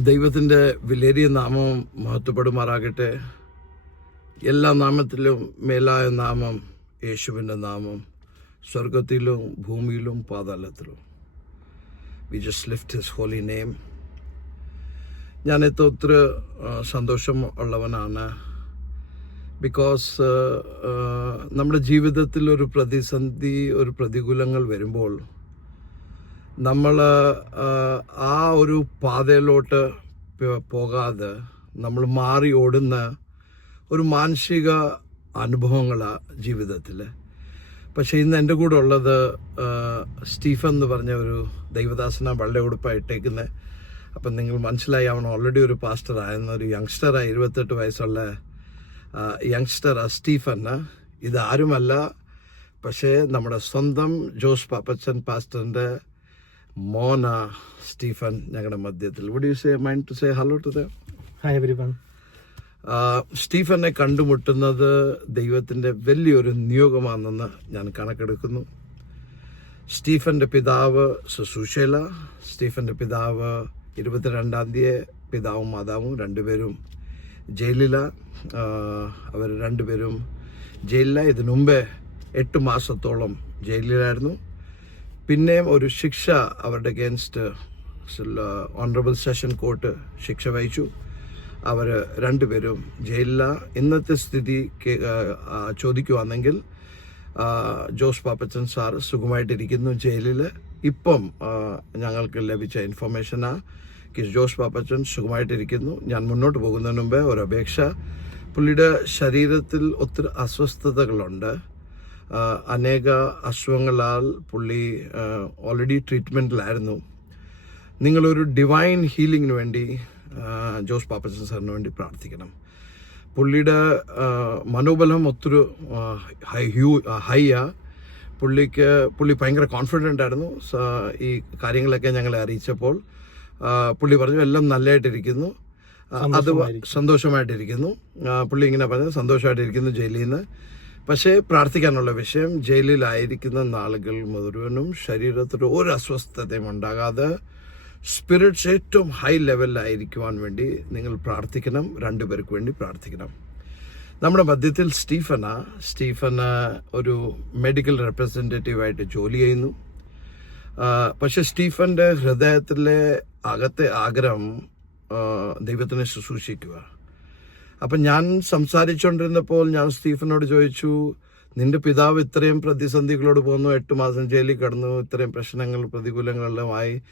ദൈവത്തിന്റെ വിലേറിയ നാമം മഹത്വപ്പെടുമാറാകട്ടെ. എല്ലാ നാമത്തിലും മേലായ നാമം യേശുവിന്റെ നാമം സ്വർഗത്തിലും ഭൂമിയിലും പാതാളത്തിലും. We just lift his holy name എത്ര ഒത്തിരി സന്തോഷം ഉള്ളവനാണ്. ബിക്കോസ് നമ്മുടെ ജീവിതത്തിൽ ഒരു പ്രതിസന്ധി ഒരു പ്രതികൂലങ്ങൾ വരുമ്പോൾ നമ്മൾ ആ ഒരു പാതയിലോട്ട് പോകാതെ നമ്മൾ മാറി ഓടുന്ന ഒരു മാനസിക അനുഭവങ്ങളാണ് ജീവിതത്തിൽ പക്ഷേ ഇന്ന് എന്റെ കൂടെ ഉള്ളത് സ്റ്റീഫൻ എന്ന് പറഞ്ഞ ഒരു ദൈവദാസന വെള്ള ഉടുപ്പായിട്ടേക്കുന്നത് അപ്പം നിങ്ങൾ മനസ്സിലായി അവൻ ഓൾറെഡി ഒരു പാസ്റ്റർ ആയിരുന്ന ഒരു യങ്സ്റ്ററാണ് ഇരുപത്തെട്ട് വയസ്സുള്ള യങ്സ്റ്ററാണ് സ്റ്റീഫൻ. ഇത് ആരുമല്ല പക്ഷേ നമ്മുടെ സ്വന്തം ജോസ് പാപ്പച്ചൻ പാസ്റ്ററിന്റെ മോന സ്റ്റീഫൻ ഞങ്ങളുടെ മധ്യത്തിൽ. Would you say mind to say hello to the hi everyone സ്റ്റീഫനെ കണ്ടുമുട്ടുന്നത് ദൈവത്തിന്റെ വലിയൊരു നിയോഗമാണെന്ന് ഞാൻ കണക്കെടുക്കുന്നു. സ്റ്റീഫന്റെ പിതാവ് സുശീല സ്റ്റീഫന്റെ പിതാവ് ഇരുപത്തിരണ്ടാം തീയതി പിതാവും മാതാവും രണ്ടുപേരും ജയിലില. അവർ രണ്ടുപേരും ജയിലില. ഇതിനു മുമ്പേ എട്ട് മാസത്തോളം ജയിലിലായിരുന്നു. പിന്നെയും ഒരു ശിക്ഷ അവരുടെ അഗേൻസ്റ്റ് ഓണറബിൾ സെഷൻ കോർട്ട് ശിക്ഷ വഹിച്ചു. അവർ രണ്ടുപേരും ജയിലില. ഇന്നത്തെ സ്ഥിതി ചോദിക്കുവാണെങ്കിൽ ജോസ് പാപ്പച്ചൻ സാർ സുഖമായിട്ടിരിക്കുന്നു ജയിലിൽ ഇപ്പം ഞങ്ങൾക്ക് ലഭിച്ച ഇൻഫർമേഷനാ കി ജോസ് പാപ്പച്ചൻ സുഖമായിട്ടിരിക്കുന്നു. ഞാൻ മുന്നോട്ട് പോകുന്നതിന് മുമ്പേ ഒരു അപേക്ഷ. പുള്ളിയുടെ ശരീരത്തിൽ ഒത്തിരി അസ്വസ്ഥതകളുണ്ട്. അനേക അസുഖങ്ങളാൽ പുള്ളി ഓൾറെഡി ട്രീറ്റ്മെന്റിലായിരുന്നു നിങ്ങളൊരു ഡിവൈൻ ഹീലിംഗിന് വേണ്ടി ജോസ് പാപ്പച്ചൻ സാറിന് വേണ്ടി പ്രാർത്ഥിക്കണം. പുള്ളിയുടെ മനോബലം ഒത്തിരി ഹൈ ഹ്യൂ ഹൈയാ. പുള്ളിക്ക് പുള്ളി ഭയങ്കര കോൺഫിഡന്റ് ആയിരുന്നു. ഈ കാര്യങ്ങളൊക്കെ ഞങ്ങളെ അറിയിച്ചപ്പോൾ പുള്ളി പറഞ്ഞു എല്ലാം നല്ലതായിട്ടിരിക്കുന്നു. അത് സന്തോഷമായിട്ടിരിക്കുന്നു. പുള്ളി ഇങ്ങനെ പറഞ്ഞു സന്തോഷമായിട്ടിരിക്കുന്നു ജയിലിൽ നിന്ന്. പക്ഷേ പ്രാർത്ഥിക്കാനുള്ള വിഷയം ജയിലിലായിരിക്കുന്ന നാളുകൾ മുഴുവനും ശരീരത്തിൽ ഒരു അസ്വസ്ഥതയും ഉണ്ടാകാതെ സ്പിരിറ്റ്സ് ഏറ്റവും ഹൈ ലെവലിലായിരിക്കുവാൻ വേണ്ടി നിങ്ങൾ പ്രാർത്ഥിക്കണം രണ്ടുപേർക്ക് വേണ്ടി പ്രാർത്ഥിക്കണം. നമ്മുടെ മധ്യത്തിൽ സ്റ്റീഫന സ്റ്റീഫന് ഒരു മെഡിക്കൽ റെപ്രസെന്റേറ്റീവായിട്ട് ജോലി ചെയ്യുന്നു. പക്ഷെ സ്റ്റീഫന്റെ ഹൃദയത്തിലെ അകത്തെ ആഗ്രഹം ദൈവത്തിനെ ശുശ്രൂഷിക്കുക. അപ്പം ഞാൻ സംസാരിച്ചുകൊണ്ടിരുന്നപ്പോൾ ഞാൻ സ്റ്റീഫനോട് ചോദിച്ചു നിന്റെ പിതാവ് ഇത്രയും പ്രതിസന്ധികളോട് പോകുന്നു എട്ട് മാസം ജയിലിൽ കിടന്നു ഇത്രയും പ്രശ്നങ്ങൾ പ്രതികൂലങ്ങളെല്ലാമായി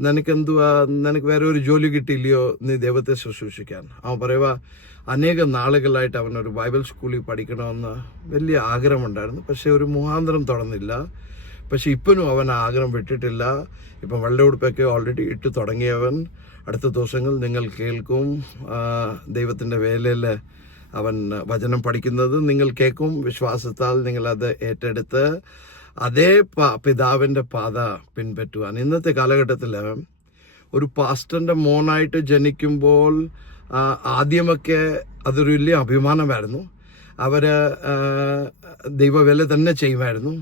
നിനക്കെന്തുവാ നിനക്ക് വേറെ ഒരു ജോലി കിട്ടിയില്ലയോ? നീ ദൈവത്തെ ശുശ്രൂഷിക്കാൻ. അവൻ പറയുക അനേക നാളുകളായിട്ട് അവനൊരു ബൈബിൾ സ്കൂളിൽ പഠിക്കണമെന്ന് വലിയ ആഗ്രഹമുണ്ടായിരുന്നു. പക്ഷേ ഒരു മുഖാന്തരം തുടർന്നില്ല പക്ഷെ ഇപ്പനും അവൻ ആഗ്രഹം വിട്ടിട്ടില്ല. ഇപ്പം വെള്ളയുടുപ്പൊക്കെ ഓൾറെഡി ഇട്ട് തുടങ്ങിയവൻ. അടുത്ത ദിവസങ്ങൾ നിങ്ങൾ കേൾക്കും. ദൈവത്തിന്റെ വേലയിൽ അവൻ വചനം പഠിക്കുന്നത് നിങ്ങൾ കേൾക്കും. വിശ്വാസത്താൽ നിങ്ങളത് ഏറ്റെടുത്ത് അതേ പാ പിതാവിന്റെ പാത പിൻപറ്റുവാൻ. ഇന്നത്തെ കാലഘട്ടത്തിൽ ഒരു പാസ്റ്ററിന്റെ മോനായിട്ട് ജനിക്കുമ്പോൾ ആദ്യമൊക്കെ അതൊരു വലിയ അഭിമാനമായിരുന്നു. അവർ ദൈവവേല തന്നെ ചെയ്യുമായിരുന്നു.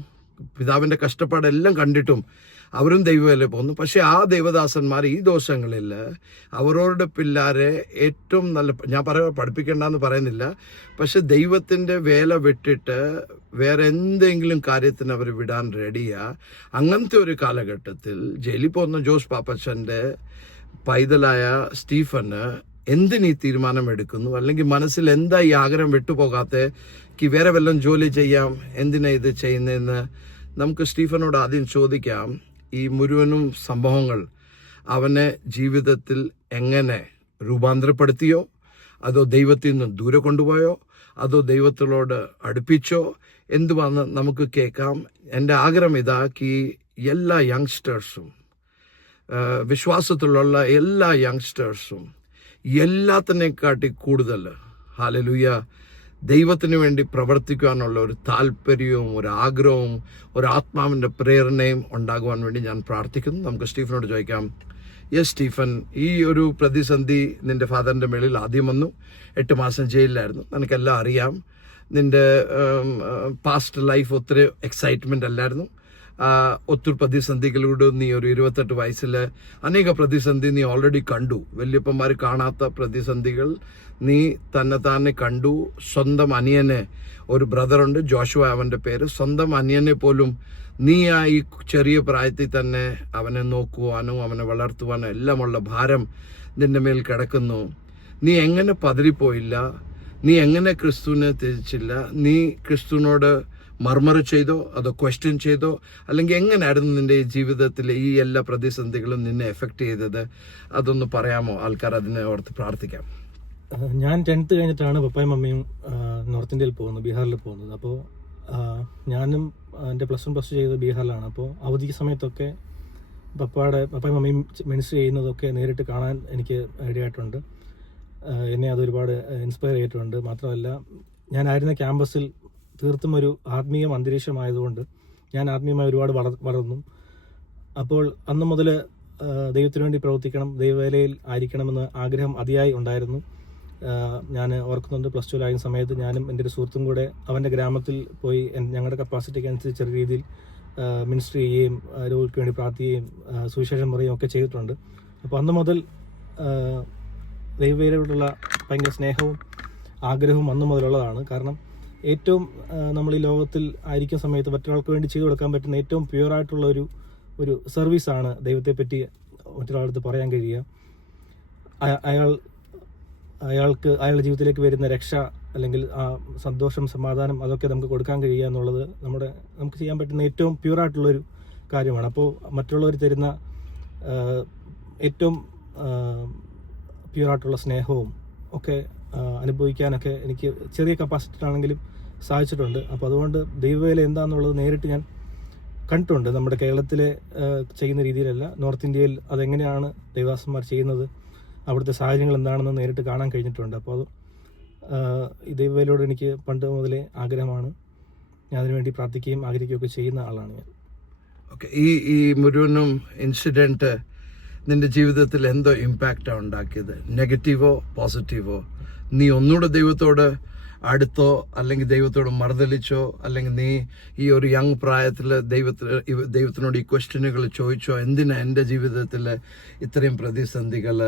പിതാവിന്റെ കഷ്ടപ്പാടെല്ലാം കണ്ടിട്ടും അവരും ദൈവമല്ലേ പോകുന്നു പക്ഷെ ആ ദൈവദാസന്മാർ ഈ ദിവസങ്ങളിൽ അവരവരുടെ പിള്ളേരെ ഏറ്റവും നല്ല ഞാൻ പറയാ പഠിപ്പിക്കേണ്ടെന്ന് പറയുന്നില്ല. പക്ഷെ ദൈവത്തിന്റെ വേല വിട്ടിട്ട് വേറെ എന്തെങ്കിലും കാര്യത്തിന് അവർ വിടാൻ റെഡിയാ. അങ്ങനത്തെ ഒരു കാലഘട്ടത്തിൽ ജയിലിൽ പോകുന്ന ജോസ് പാപ്പച്ചന്റെ പൈതലായ സ്റ്റീഫന് എന്തിന് ഈ തീരുമാനം എടുക്കുന്നു അല്ലെങ്കിൽ മനസ്സിൽ എന്താ ഈ ആഗ്രഹം വിട്ടുപോകാത്ത? കി വേറെ വല്ലതും ജോലി ചെയ്യാം. എന്തിനാ ഇത് ചെയ്യുന്നതെന്ന് നമുക്ക് സ്റ്റീഫനോട് ആദ്യം ചോദിക്കാം. ഈ മുഴുവനും സംഭവങ്ങൾ അവനെ ജീവിതത്തിൽ എങ്ങനെ രൂപാന്തരപ്പെടുത്തിയോ? അതോ ദൈവത്തിൽ നിന്ന് ദൂരെ കൊണ്ടുപോയോ? അതോ ദൈവത്തിലോട് അടുപ്പിച്ചോ? എന്തുവാന്ന് നമുക്ക് കേൾക്കാം. എന്റെ ആഗ്രഹം ഇതാക്കി എല്ലാ യങ്സ്റ്റേഴ്സും വിശ്വാസത്തിലുള്ള എല്ലാ യങ്സ്റ്റേഴ്സും എല്ലാത്തിനെക്കാട്ടി കൂടുതൽ ഹാലലുയ ദൈവത്തിന് വേണ്ടി പ്രവർത്തിക്കുവാനുള്ള ഒരു താല്പര്യവും ഒരു ആഗ്രഹവും ഒരു ആത്മാവിന്റെ പ്രേരണയും ഉണ്ടാകുവാൻ വേണ്ടി ഞാൻ പ്രാർത്ഥിക്കുന്നു. നമുക്ക് സ്റ്റീഫനോട് ചോദിക്കാം. യെസ് സ്റ്റീഫൻ ഈ ഒരു പ്രതിസന്ധി നിന്റെ ഫാദറിന്റെ മേളിൽ ആദ്യം വന്നു. എട്ട് മാസം ജയിലിലായിരുന്നു. നിനക്കെല്ലാം അറിയാം. നിന്റെ പാസ്റ്റ് ലൈഫ് ഒത്തിരി എക്സൈറ്റ്മെന്റ് അല്ലായിരുന്നു. ഒത്തിരി പ്രതിസന്ധികളിലൂടെ നീ ഒരു ഇരുപത്തെട്ട് വയസ്സിൽ അനേക പ്രതിസന്ധി നീ ഓൾറെഡി കണ്ടു. വല്യപ്പന്മാർ കാണാത്ത പ്രതിസന്ധികൾ നീ തന്നെ തന്നെ കണ്ടു. സ്വന്തം അനിയനെ ഒരു ബ്രദറുണ്ട് ജോഷുവ അവന്റെ പേര്. സ്വന്തം അനിയനെ പോലും നീ ആ ഈ ചെറിയ പ്രായത്തിൽ തന്നെ അവനെ നോക്കുവാനോ അവനെ വളർത്തുവാനും എല്ലാമുള്ള ഭാരം നിന്റെ മേൽ കിടക്കുന്നു. നീ എങ്ങനെ പതറിപ്പോയില്ല നീ എങ്ങനെ ക്രിസ്തുവിനെ ത്യജിച്ചില്ല? നീ ക്രിസ്തുവിനോട് മർമർ ചെയ്തോ? അതോ ക്വസ്റ്റ്യൻ ചെയ്തോ? അല്ലെങ്കിൽ എങ്ങനെയായിരുന്നു നിന്റെ ഈ ജീവിതത്തിലെ ഈ എല്ലാ പ്രതിസന്ധികളും നിന്നെ എഫക്ട് ചെയ്തത്? അതൊന്ന് പറയാമോ? ആൾക്കാർ അതിനെ ഓർത്ത് പ്രാർത്ഥിക്കാം. ഞാൻ ടെൻത്ത് കഴിഞ്ഞിട്ടാണ് പപ്പായും മമ്മിയും നോർത്ത് ഇന്ത്യയിൽ പോകുന്നത് ബീഹാറിൽ പോകുന്നത്. അപ്പോൾ ഞാനും എന്റെ പ്ലസ് വൺ പ്ലസ് ടു ചെയ്തത് ബീഹാറിലാണ്. അപ്പോൾ അവധി സമയത്തൊക്കെ പപ്പയുടെ പപ്പായും മമ്മിയും മിനിസ്റ്റർ ചെയ്യുന്നതൊക്കെ നേരിട്ട് കാണാൻ എനിക്ക് ഇടയായിട്ടുണ്ട് എന്നെ അത് ഒരുപാട് ഇൻസ്പയർ ചെയ്തിട്ടുണ്ട്. മാത്രമല്ല ഞാനായിരുന്ന ക്യാമ്പസിൽ തീർത്തും ഒരു ആത്മീയ അന്തരീക്ഷമായതുകൊണ്ട് ഞാൻ ആത്മീയമായി ഒരുപാട് വളർ വളർന്നു. അപ്പോൾ അന്ന് മുതൽ ദൈവത്തിനു വേണ്ടി പ്രവർത്തിക്കണം ദൈവവേലയിൽ ആയിരിക്കണമെന്ന് ആഗ്രഹം അതിയായി ഉണ്ടായിരുന്നു. ഞാൻ ഓർക്കുന്നുണ്ട് പ്ലസ് ടുവിലായിരുന്ന സമയത്ത് ഞാനും എന്റെ ഒരു സുഹൃത്തും കൂടെ അവന്റെ ഗ്രാമത്തിൽ പോയി ഞങ്ങളുടെ കപ്പാസിറ്റിക്ക് അനുസരിച്ച് ചെറിയ രീതിയിൽ മിനിസ്റ്റർ ചെയ്യുകയും രോഗിക്ക് വേണ്ടി പ്രാർത്ഥിക്കുകയും സുവിശേഷം പറയുകയും ഒക്കെ ചെയ്തിട്ടുണ്ട്. അപ്പോൾ അന്ന് മുതൽ ദൈവവേലയോടുള്ള ഭയങ്കര സ്നേഹവും ആഗ്രഹവും അന്ന് മുതലുള്ളതാണ്. കാരണം ഏറ്റവും നമ്മൾ ഈ ലോകത്തിൽ ആയിരിക്കുന്ന സമയത്ത് മറ്റൊരാൾക്ക് വേണ്ടി ചെയ്തു കൊടുക്കാൻ പറ്റുന്ന ഏറ്റവും പ്യുവറായിട്ടുള്ള ഒരു ഒരു സർവീസാണ് ദൈവത്തെ പറ്റി മറ്റൊരാളടുത്ത് പറയാൻ കഴിയുക. അയാൾ അയാൾക്ക് അയാളുടെ ജീവിതത്തിലേക്ക് വരുന്ന രക്ഷ അല്ലെങ്കിൽ ആ സന്തോഷം സമാധാനം അതൊക്കെ നമുക്ക് കൊടുക്കാൻ കഴിയുക എന്നുള്ളത് നമ്മുടെ നമുക്ക് ചെയ്യാൻ പറ്റുന്ന ഏറ്റവും പ്യുവറായിട്ടുള്ളൊരു കാര്യമാണ്. അപ്പോൾ മറ്റുള്ളവർ തരുന്ന ഏറ്റവും പ്യുവറായിട്ടുള്ള സ്നേഹവും ഒക്കെ അനുഭവിക്കാനൊക്കെ എനിക്ക് ചെറിയ കപ്പാസിറ്റിയിലാണെങ്കിലും സാധിച്ചിട്ടുണ്ട്. അപ്പോൾ അതുകൊണ്ട് ദൈവവേല എന്താണെന്നുള്ളത് നേരിട്ട് ഞാൻ കണ്ടിട്ടുണ്ട്. നമ്മുടെ കേരളത്തിലെ ചെയ്യുന്ന രീതിയിലല്ല. നോർത്ത് ഇന്ത്യയിൽ അതെങ്ങനെയാണ് ദൈവാസന്മാർ ചെയ്യുന്നത്? അവിടുത്തെ സാഹചര്യങ്ങൾ എന്താണെന്ന് നേരിട്ട് കാണാൻ കഴിഞ്ഞിട്ടുണ്ട്. അപ്പോൾ അത് ദൈവവേലയോട് എനിക്ക് പണ്ട് മുതലേ ആഗ്രഹമാണ്. ഞാൻ അതിനുവേണ്ടി പ്രാർത്ഥിക്കുകയും ആഗ്രഹിക്കുകയൊക്കെ ചെയ്യുന്ന ആളാണ് ഞാൻ. ഓക്കെ. ഈ ഈ മുഴുവനും ഇൻസിഡന്റ് നിന്റെ ജീവിതത്തിൽ എന്തോ ഇമ്പാക്റ്റാണ് ഉണ്ടാക്കിയത്? നെഗറ്റീവോ പോസിറ്റീവോ? നീ ഒന്നുകൂടെ ദൈവത്തോട് അടുത്തോ അല്ലെങ്കിൽ ദൈവത്തോട് മറുതലിച്ചോ അല്ലെങ്കിൽ നീ ഈ ഒരു യങ് പ്രായത്തിൽ ദൈവത്തിൽ ദൈവത്തിനോട് ഈ ക്വസ്റ്റ്യനുകൾ ചോദിച്ചോ എന്തിനാ എന്റെ ജീവിതത്തിൽ ഇത്രയും പ്രതിസന്ധികൾ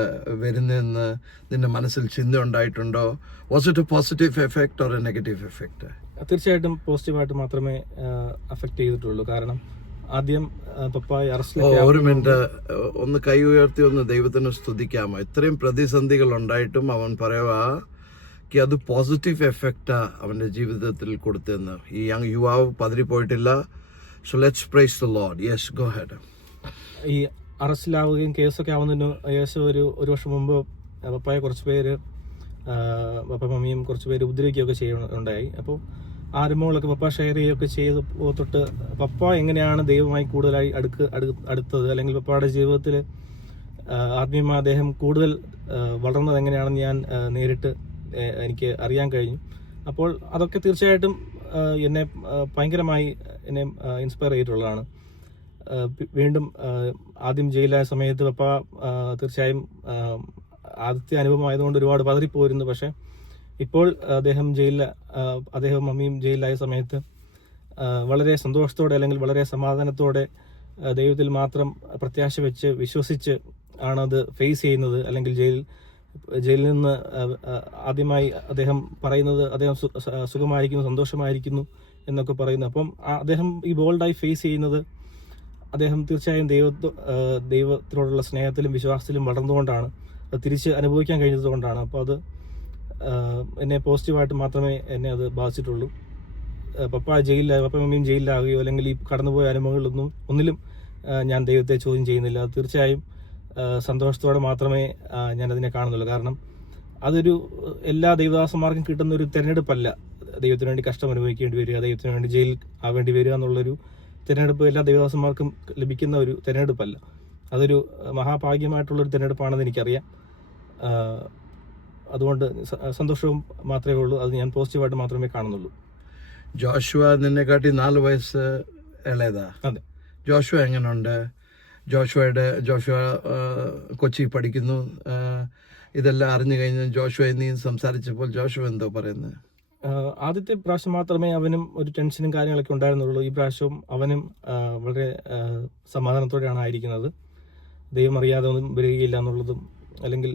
വരുന്നതെന്ന് നിന്റെ മനസ്സിൽ ചിന്ത ഉണ്ടായിട്ടുണ്ടോ? Was it a positive effect or a negative effect തീർച്ചയായിട്ടും പോസിറ്റീവായിട്ട് മാത്രമേ അഫക്റ്റ് ചെയ്തിട്ടുള്ളൂ. കാരണം ആദ്യം പപ്പായി ഒരു മിനിറ്റ്. ഒന്ന് കൈ ഉയർത്തി ഒന്ന് ദൈവത്തിന് സ്തുതിക്കാമോ? ഇത്രയും പ്രതിസന്ധികൾ ഉണ്ടായിട്ടും അവൻ പറയുവാ "കി അത് പോസിറ്റീവ് എഫക്റ്റാ അവന്റെ ജീവിതത്തിൽ കൊടുത്തതെന്ന്. ഈ യങ് യുവാവ് പതിരിപ്പോയിട്ടില്ല so let's praise the Lord yes go head ഈ അറസ്റ്റിലാവുകയും കേസൊക്കെ ആവുന്നതിന് ഏകദേശം ഒരു ഒരു വർഷം മുമ്പ് പപ്പായ കുറച്ച് പേര് പപ്പ മമ്മിയും കുറച്ച് പേര് ഉപദ്രവിക്കുകയൊക്കെ ചെയ്യുന്നുണ്ടായി അപ്പോൾ ആരംഭങ്ങളൊക്കെ പപ്പ ഷെയർ ചെയ്യുകയൊക്കെ ചെയ്ത് തൊട്ട് പപ്പ എങ്ങനെയാണ് ദൈവമായി കൂടുതലായി അടുക്ക് അടു- അടുത്തത്? അല്ലെങ്കിൽ പപ്പയുടെ ജീവിതത്തിൽ ആത്മീയമായ അദ്ദേഹം കൂടുതൽ വളർന്നത് എങ്ങനെയാണെന്ന് ഞാൻ നേരിട്ട് എനിക്ക് അറിയാൻ കഴിഞ്ഞു. അപ്പോൾ അതൊക്കെ തീർച്ചയായിട്ടും എന്നെ ഭയങ്കരമായി എന്നെ ഇൻസ്പയർ ചെയ്തിട്ടുള്ളതാണ്. വീണ്ടും ആദ്യം ജയിലായ സമയത്ത് പപ്പ തീർച്ചയായും ആദ്യത്തെ അനുഭവം ആയതുകൊണ്ട് ഒരുപാട് പതറിപ്പോയിരുന്നു. പക്ഷേ ഇപ്പോൾ അദ്ദേഹം ജയിലിൽ അദ്ദേഹം മമ്മിയും ജയിലിലായ സമയത്ത് വളരെ സന്തോഷത്തോടെ അല്ലെങ്കിൽ വളരെ സമാധാനത്തോടെ ദൈവത്തിൽ മാത്രം പ്രത്യാശ വെച്ച് വിശ്വസിച്ച് ആണത് ഫേസ് ചെയ്യുന്നത്. അല്ലെങ്കിൽ ജയിൽ ജയിലിൽ നിന്ന് ആദ്യമായി അദ്ദേഹം പറയുന്നത് അദ്ദേഹം സുഖമായിരിക്കുന്നു സന്തോഷമായിരിക്കുന്നു എന്നൊക്കെ പറയുന്നു. അപ്പം അദ്ദേഹം ഈ ബോൾഡായി ഫേസ് ചെയ്യുന്നത് അദ്ദേഹം തീർച്ചയായും ദൈവ ദൈവത്തിനോടുള്ള സ്നേഹത്തിലും വിശ്വാസത്തിലും വളർന്നുകൊണ്ടാണ്. അത് തിരിച്ച് അനുഭവിക്കാൻ കഴിഞ്ഞത് കൊണ്ടാണ് അപ്പോൾ അത് എന്നെ പോസിറ്റീവായിട്ട് മാത്രമേ എന്നെ അത് ബാധിച്ചിട്ടുള്ളൂ. പപ്പ ജയിലിലായി പപ്പ മമ്മിയും ജയിലിലാകുകയോ അല്ലെങ്കിൽ ഈ കടന്നുപോയ അനുഭവങ്ങളിലൊന്നും ഒന്നിലും ഞാൻ ദൈവത്തെ ചോദ്യം ചെയ്യുന്നില്ല. തീർച്ചയായും സന്തോഷത്തോടെ മാത്രമേ ഞാനതിനെ കാണുന്നുള്ളൂ. കാരണം അതൊരു എല്ലാ ദൈവദാസന്മാർക്കും കിട്ടുന്ന ഒരു തിരഞ്ഞെടുപ്പല്ല. ദൈവത്തിന് വേണ്ടി കഷ്ടം അനുഭവിക്കേണ്ടി വരിക ദൈവത്തിന് വേണ്ടി ജയിൽ ആവേണ്ടി വരിക എന്നുള്ളൊരു തിരഞ്ഞെടുപ്പ് എല്ലാ ദൈവദാസന്മാർക്കും ലഭിക്കുന്ന ഒരു തിരഞ്ഞെടുപ്പല്ല. അതൊരു മഹാഭാഗ്യമായിട്ടുള്ളൊരു തിരഞ്ഞെടുപ്പാണെന്ന് എനിക്കറിയാം. അതുകൊണ്ട് സന്തോഷവും മാത്രമേ ഉള്ളൂ. അത് ഞാൻ പോസിറ്റീവായിട്ട് മാത്രമേ കാണുന്നുള്ളൂ. ജോഷുവ നിന്നെക്കാട്ടി നാല് വയസ്സ് ഇളയതാ? അതെ. ജോഷുവ എങ്ങനെയുണ്ട് ജോഷുവയുടെ ജോഷുവ കൊച്ചി പഠിക്കുന്നു. ഇതെല്ലാം അറിഞ്ഞു കഴിഞ്ഞ് ജോഷുവ നീ സംസാരിച്ചപ്പോൾ ജോഷുവ എന്തോ പറയുന്നത്? ആദ്യത്തെ പ്രാവശ്യം മാത്രമേ അവനും ഒരു ടെൻഷനും കാര്യങ്ങളൊക്കെ ഉണ്ടായിരുന്നുള്ളൂ. ഈ പ്രാവശ്യവും അവനും വളരെ സമാധാനത്തോടെയാണ് ആയിരിക്കുന്നത്. ദൈവം അറിയാതെ ഒന്നും വരികയില്ല എന്നുള്ളതും അല്ലെങ്കിൽ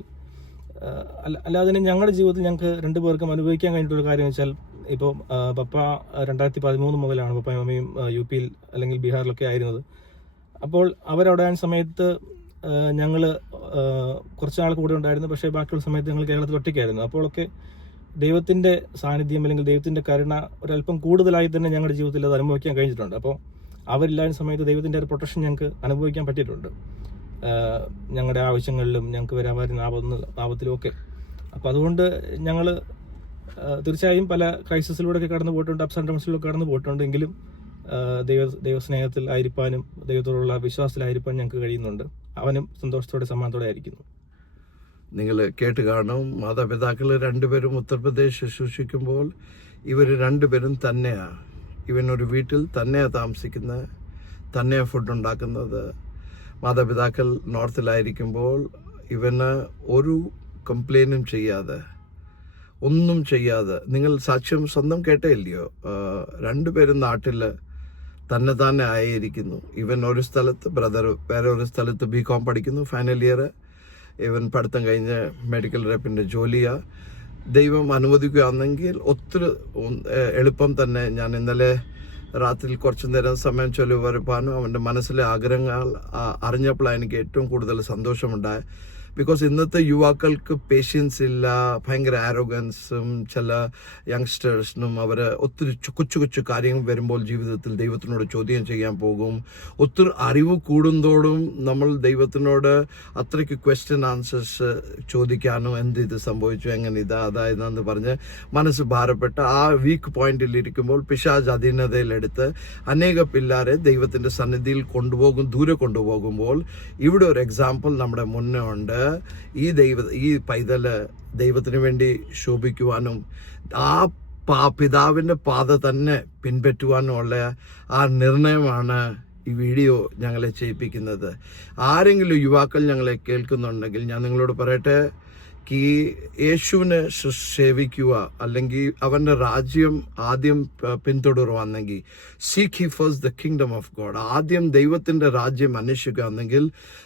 അല്ല അല്ലാതെ തന്നെ ഞങ്ങളുടെ ജീവിതത്തിൽ ഞങ്ങൾക്ക് രണ്ടുപേർക്കും അനുഭവിക്കാൻ കഴിഞ്ഞിട്ടുള്ള കാര്യം വെച്ചാൽ ഇപ്പോൾ പപ്പ രണ്ടായിരത്തി പതിമൂന്ന് മുതലാണ് പപ്പയും മമ്മിയും യു പിയിൽ അല്ലെങ്കിൽ ബീഹാറിലൊക്കെ ആയിരുന്നത്. അപ്പോൾ അവരവിടെ ആ സമയത്ത് ഞങ്ങൾ കുറച്ച് നാൾ കൂടെ ഉണ്ടായിരുന്നു. പക്ഷേ ബാക്കിയുള്ള സമയത്ത് ഞങ്ങൾ കേരളത്തിൽ ഒറ്റയ്ക്കായിരുന്നു. അപ്പോഴൊക്കെ ദൈവത്തിന്റെ സാന്നിധ്യം അല്ലെങ്കിൽ ദൈവത്തിന്റെ കരുണ ഒരല്പം കൂടുതലായി തന്നെ ഞങ്ങളുടെ ജീവിതത്തിൽ അത് അനുഭവിക്കാൻ കഴിഞ്ഞിട്ടുണ്ട്. അപ്പോൾ അവരില്ലാത്ത സമയത്ത് ദൈവത്തിന്റെ ഒരു പ്രൊട്ടക്ഷൻ ഞങ്ങൾക്ക് അനുഭവിക്കാൻ പറ്റിയിട്ടുണ്ട്. ഞങ്ങളുടെ ആവശ്യങ്ങളിലും ഞങ്ങൾക്ക് വരാൻ വരുന്ന ആപത്ത് ഒക്കെ അപ്പോൾ അതുകൊണ്ട് ഞങ്ങൾ തീർച്ചയായും പല ക്രൈസിസിലൂടെയൊക്കെ കടന്നു പോയിട്ടുണ്ട് അപ്സ് ആൻഡ് ഡൗൺസിലൂടെ കടന്നു പോയിട്ടുണ്ട് എങ്കിലും ആഹ് ദൈവ ദൈവസ്നേഹത്തിൽ ആയിരിക്കാനും ദൈവത്തോടുള്ള വിശ്വാസത്തിലായിരിക്കാൻ ഞങ്ങൾക്ക് കഴിയുന്നുണ്ട്. അവനും സന്തോഷത്തോടെ സമ്മാനത്തോടെ ആയിരിക്കുന്നു. നിങ്ങൾ കേട്ട് കാണും. മാതാപിതാക്കൾ രണ്ടുപേരും ഉത്തർപ്രദേശ് ശുശ്രൂഷിക്കുമ്പോൾ ഇവർ രണ്ടുപേരും തന്നെയാണ് ഇവനൊരു വീട്ടിൽ തന്നെയാണ് താമസിക്കുന്നത് തന്നെയാണ് ഫുഡ് ഉണ്ടാക്കുന്നത്. മാതാപിതാക്കൾ നോർത്തിലായിരിക്കുമ്പോൾ ഇവന് ഒരു കംപ്ലൈനും ചെയ്യാതെ ഒന്നും ചെയ്യാതെ നിങ്ങൾ സാക്ഷ്യം സ്വന്തം കേട്ടേ ഇല്ലയോ? രണ്ടുപേരും നാട്ടിൽ തന്നെ തന്നെ ആയിരിക്കുന്നു. ഇവൻ ഒരു സ്ഥലത്ത് ബ്രദർ വേറെ ഒരു സ്ഥലത്ത് ബി കോം പഠിക്കുന്നു. ഫൈനൽ ഇയർ ഇവൻ പഠിത്തം കഴിഞ്ഞ് മെഡിക്കൽ റെപ്പിന്റെ ജോലിയാ. ദൈവം അനുവദിക്കുകയാണെങ്കിൽ ഒത്തിരി എളുപ്പം തന്നെ ഞാൻ ഇന്നലെ രാത്രി കുറച്ചു നേരം സമയം ചൊല്ലി വരുപ്പാനും അവന്റെ മനസ്സിലെ ആഗ്രഹങ്ങൾ അറിഞ്ഞപ്പോഴാണ് എനിക്ക് ഏറ്റവും കൂടുതൽ സന്തോഷമുണ്ടായത്. ബിക്കോസ് ഇന്നത്തെ യുവാക്കൾക്ക് പേഷ്യൻസ് ഇല്ല ഭയങ്കര ആരോഗൻസും ചില യങ്സ്റ്റേഴ്സിനും അവർ ഒത്തിരി കൊച്ചു കൊച്ചു കാര്യങ്ങൾ വരുമ്പോൾ ജീവിതത്തിൽ ദൈവത്തിനോട് ചോദ്യം ചെയ്യാൻ പോകും. ഒത്തിരി അറിവ് കൂടുന്തോടും നമ്മൾ ദൈവത്തിനോട് അത്രയ്ക്ക് ക്വസ്റ്റ്യൻ ആൻസേഴ്സ് ചോദിക്കാനും എന്ത് ഇത് സംഭവിച്ചു എങ്ങനെ ഇതാ അതായതെന്ന് പറഞ്ഞ് മനസ്സ് ഭാരപ്പെട്ട് ആ വീക്ക് പോയിന്റിൽ ഇരിക്കുമ്പോൾ പിശാജ് അധീനതയിലെടുത്ത് അനേക പിള്ളേരെ ദൈവത്തിന്റെ സന്നിധിയിൽ കൊണ്ടുപോകും ദൂരെ കൊണ്ടുപോകുമ്പോൾ ഇവിടെ ഒരു എക്സാമ്പിൾ നമ്മുടെ മുന്നേ ഉണ്ട്. ഈ ദൈവ ഈ പൈതൽ ദൈവത്തിന് വേണ്ടി ശോഭിക്കുവാനും ആ പാ പിതാവിന്റെ പാത തന്നെ പിൻപറ്റുവാനുമുള്ള ആ നിർണയമാണ് ഈ വീഡിയോ ഞങ്ങളെ ചെയ്യിപ്പിക്കുന്നത്. ആരെങ്കിലും യുവാക്കൾ ഞങ്ങളെ കേൾക്കുന്നുണ്ടെങ്കിൽ ഞാൻ നിങ്ങളോട് പറയട്ടെ ഈ യേശുവിനെ സേവിക്കുക അല്ലെങ്കിൽ അവന്റെ രാജ്യം ആദ്യം പിന്തുടരുവാണെങ്കിൽ seek he first the kingdom of God ആദ്യം ദൈവത്തിന്റെ രാജ്യം അന്വേഷിക്കുകയാണെങ്കിൽ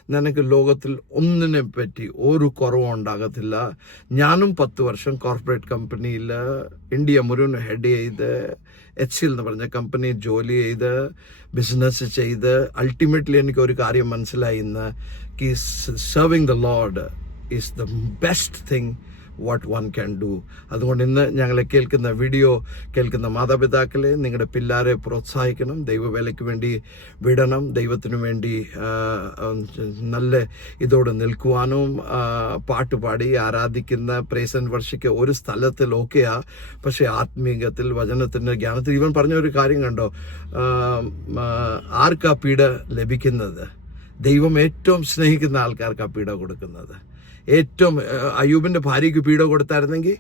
നിനക്ക് ലോകത്തിൽ ഒന്നിനെ പറ്റി ഒരു കുറവും ഉണ്ടാകത്തില്ല. ഞാനും പത്ത് വർഷം കോർപ്പറേറ്റ് കമ്പനിയിൽ ഇന്ത്യ മുഴുവൻ ഹെഡ് ചെയ്ത് എച്ച് എന്ന് പറഞ്ഞ കമ്പനി ജോലി ചെയ്ത് ബിസിനസ് ചെയ്ത് അൾട്ടിമേറ്റ്ലി എനിക്ക് ഒരു കാര്യം മനസ്സിലായി ഇന്ന് കി serving the Lord is the best thing what one can do അതുകൊണ്ട് ഇന്ന് ഞങ്ങളെ കേൾക്കുന്ന വീഡിയോ കേൾക്കുന്ന മാതാപിതാക്കളെ നിങ്ങളുടെ പിള്ളേരെ പ്രോത്സാഹിക്കണം ദൈവവേലയ്ക്ക് വേണ്ടി വിടണം ദൈവത്തിനു വേണ്ടി നല്ല ഇതോട് നിൽക്കുവാനും പാട്ടുപാടി ആരാധിക്കുന്ന പ്രേസൻ വർഷിക്ക് ഒരു സ്ഥലത്തിൽ ഓക്കെയാ പക്ഷെ ആത്മീകത്തിൽ വചനത്തിന്റെ ജ്ഞാനത്തിൽ ഇവൻ പറഞ്ഞ ഒരു കാര്യം കണ്ടോ? ആർക്കാ പീഡ ലഭിക്കുന്നത്? ദൈവം ഏറ്റവും സ്നേഹിക്കുന്ന ആൾക്കാർക്കാ പീഡ കൊടുക്കുന്നത്. ഏറ്റവും അയ്യൂബിന്റെ ഭാര്യയ്ക്ക് പീഡ കൊടുത്തായിരുന്നെങ്കിൽ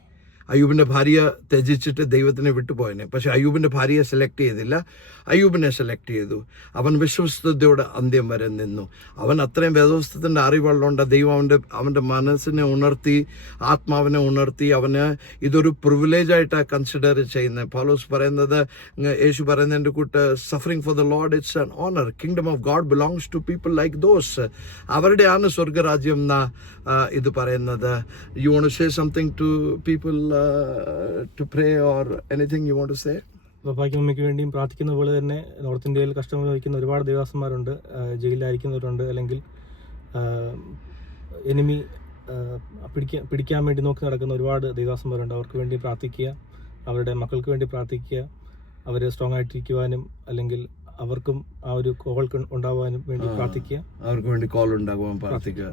അയ്യൂബിന്റെ ഭാര്യ ത്യജിച്ചിട്ട് ദൈവത്തിനെ വിട്ടുപോയനെ. പക്ഷെ അയ്യൂബിന്റെ ഭാര്യയെ സെലക്ട് ചെയ്തില്ല. അയ്യൂബിനെ സെലക്ട് ചെയ്തു. അവൻ വിശ്വസ്തയോടെ അന്ത്യം വരെ നിന്നു. അവൻ അത്രയും വേദോസ്തത്തിന്റെ അറിവുള്ളതുകൊണ്ട് ദൈവം അവന്റെ അവന്റെ മനസ്സിനെ ഉണർത്തി ആത്മാവിനെ ഉണർത്തി അവന് ഇതൊരു പ്രിവിലേജായിട്ടാണ് കൺസിഡർ ചെയ്യുന്നത് പൗലോസ് പറയുന്നത് യേശു പറയുന്നതിന്റെ കൂട്ട് suffering for the Lord it's an honour kingdom of God belongs to people like those അവരുടെയാണ് സ്വർഗരാജ്യം എന്ന ഇത് പറയുന്നത്. You want say something to people to pray or anything you want to say പപ്പായ്ക്കും അമ്മയ്ക്ക് വേണ്ടിയും പ്രാർത്ഥിക്കുന്ന പോലെ തന്നെ നോർത്ത് ഇന്ത്യയിൽ കഷ്ടം വഹിക്കുന്ന ഒരുപാട് ദേവാസന്മാരുണ്ട് ജയിലിലായിരിക്കുന്നവരുണ്ട്. അല്ലെങ്കിൽ എനിമി പിടിക്കാൻ പിടിക്കാൻ വേണ്ടി നോക്കി നടക്കുന്ന ഒരുപാട് ദേവാസന്മാരുണ്ട് അവർക്ക് വേണ്ടി പ്രാർത്ഥിക്കുക അവരുടെ മക്കൾക്ക് വേണ്ടി പ്രാർത്ഥിക്കുക അവർ സ്ട്രോങ് ആയിട്ടിരിക്കുവാനും അല്ലെങ്കിൽ അവർക്കും ആ ഒരു കോൾ ഉണ്ടാവാനും വേണ്ടി പ്രാർത്ഥിക്കുക. അവർക്ക് വേണ്ടി കോൾ ഉണ്ടാകുവാൻ പ്രാർത്ഥിക്കുക.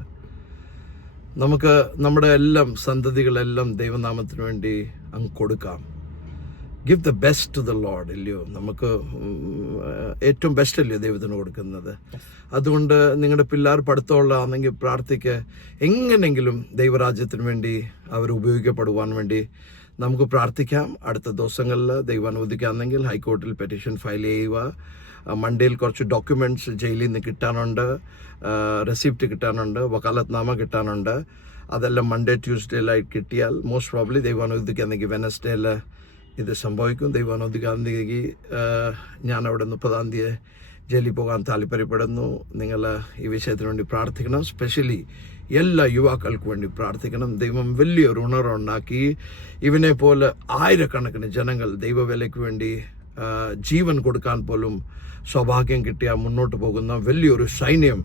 നമുക്ക് നമ്മുടെ എല്ലാം സന്തതികളെല്ലാം ദൈവനാമത്തിന് വേണ്ടി അങ്ങ് കൊടുക്കാം. Give the best to the Lord ഇല്ലയോ? നമുക്ക് ഏറ്റവും ബെസ്റ്റ് അല്ലയോ ദൈവത്തിന് കൊടുക്കുന്നത്? അതുകൊണ്ട് നിങ്ങളുടെ പിള്ളേർ പഠിത്തമുള്ളതാണെങ്കിൽ പ്രാർത്ഥിക്ക്. എങ്ങനെങ്കിലും ദൈവരാജ്യത്തിന് വേണ്ടി അവർ ഉപയോഗിക്കപ്പെടുവാൻ വേണ്ടി നമുക്ക് പ്രാർത്ഥിക്കാം. അടുത്ത ദിവസങ്ങളിൽ ദൈവം അനുവദിക്കാമെന്നെങ്കിൽ ഹൈക്കോടതിയിൽ പെറ്റീഷൻ ഫയൽ ചെയ്യുക. മണ്ടയിൽ കുറച്ച് ഡോക്യുമെന്റ്സ് ജയിലിൽ നിന്ന് കിട്ടാനുണ്ട് റെസിപ്റ്റ് കിട്ടാനുണ്ട് വക്കാലത്നാമ കിട്ടാനുണ്ട്. അതെല്ലാം മൺഡേ ട്യൂസ്ഡേയിലായി കിട്ടിയാൽ മോസ്റ്റ് പ്രോബ്ലി ദൈവം അനുവദിക്കുകയാണെങ്കിൽ വെനസ്ഡേയിൽ ഇത് സംഭവിക്കും. ദൈവം ഒന്നുകാം തീയതി ഞാൻ അവിടെ മുപ്പതാം തീയതി ജയിലിൽ പോകാൻ താല്പര്യപ്പെടുന്നു. നിങ്ങൾ ഈ വിഷയത്തിന് വേണ്ടി പ്രാർത്ഥിക്കണം. സ്പെഷ്യലി എല്ലാ യുവാക്കൾക്ക് വേണ്ടി പ്രാർത്ഥിക്കണം. ദൈവം വലിയൊരു ഉണർവുണ്ടാക്കി. ഇവനെ പോലെ ആയിരക്കണക്കിന് ജനങ്ങൾ ദൈവവേലയ്ക്ക് വേണ്ടി ജീവൻ കൊടുക്കാൻ പോലും സൗഭാഗ്യം കിട്ടിയ മുന്നോട്ട് പോകുന്ന വലിയൊരു സൈന്യം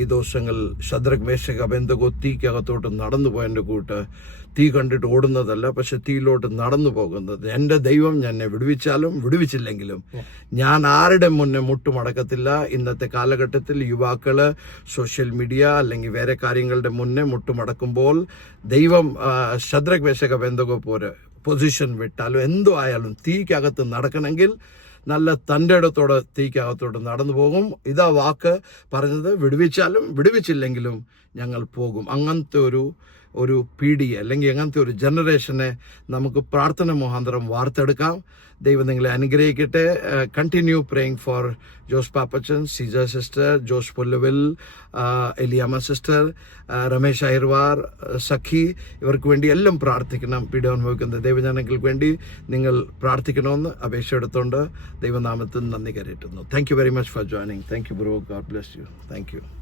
ഈ ദിവസങ്ങൾ ശദ്രക് മേശക ബന്ധകോ തീക്കകത്തോട്ട് നടന്നു പോയതിന്റെ കൂട്ട്. തീ കണ്ടിട്ട് ഓടുന്നതല്ല പക്ഷെ തീയിലോട്ട് നടന്നു പോകുന്നത്. എന്റെ ദൈവം എന്നെ വിടുവിച്ചാലും വിടുവിച്ചില്ലെങ്കിലും ഞാൻ ആരുടെ മുന്നേ മുട്ടുമടക്കത്തില്ല. ഇന്നത്തെ കാലഘട്ടത്തിൽ യുവാക്കൾ സോഷ്യൽ മീഡിയ അല്ലെങ്കിൽ വേറെ കാര്യങ്ങളുടെ മുന്നേ മുട്ടുമടക്കുമ്പോൾ ദൈവം ശദ്രക് മേശക ബന്ധകോ പോലെ പൊസിഷൻ വിട്ടാലും എന്തോ ആയാലും തീക്കകത്ത് നടക്കണമെങ്കിൽ നല്ല തന്റെ ഇടത്തോടെ തീക്കകത്തോട്ട് നടന്നു പോകും. ഇതാ വാക്ക് പറഞ്ഞത് വിടുവിച്ചാലും വിടുവിച്ചില്ലെങ്കിലും ഞങ്ങൾ പോകും. അങ്ങനത്തെ ഒരു ഒരു പീഡിയെ അല്ലെങ്കിൽ അങ്ങനത്തെ ഒരു ജനറേഷനെ നമുക്ക് പ്രാർത്ഥന മുഖാന്തരം വാർത്തെടുക്കാം. ദൈവം നിങ്ങളെ അനുഗ്രഹിക്കട്ടെ. Continue praying for Jose Pappachan Seeja sister Jose Pulluvil Eliyamma sister Ramesh Ayarvar Sakhi ഇവർക്ക് വേണ്ടി എല്ലാം പ്രാർത്ഥിക്കണം. പീഡി അനുഭവിക്കുന്ന ദൈവജനങ്ങൾക്ക് വേണ്ടി നിങ്ങൾ പ്രാർത്ഥിക്കണമെന്ന് അപേക്ഷ എടുത്തുകൊണ്ട് ദൈവനാമത്തിൽ നന്ദി കരയറ്റുന്നു. Thank you very much for joining thank you bro God bless you thank you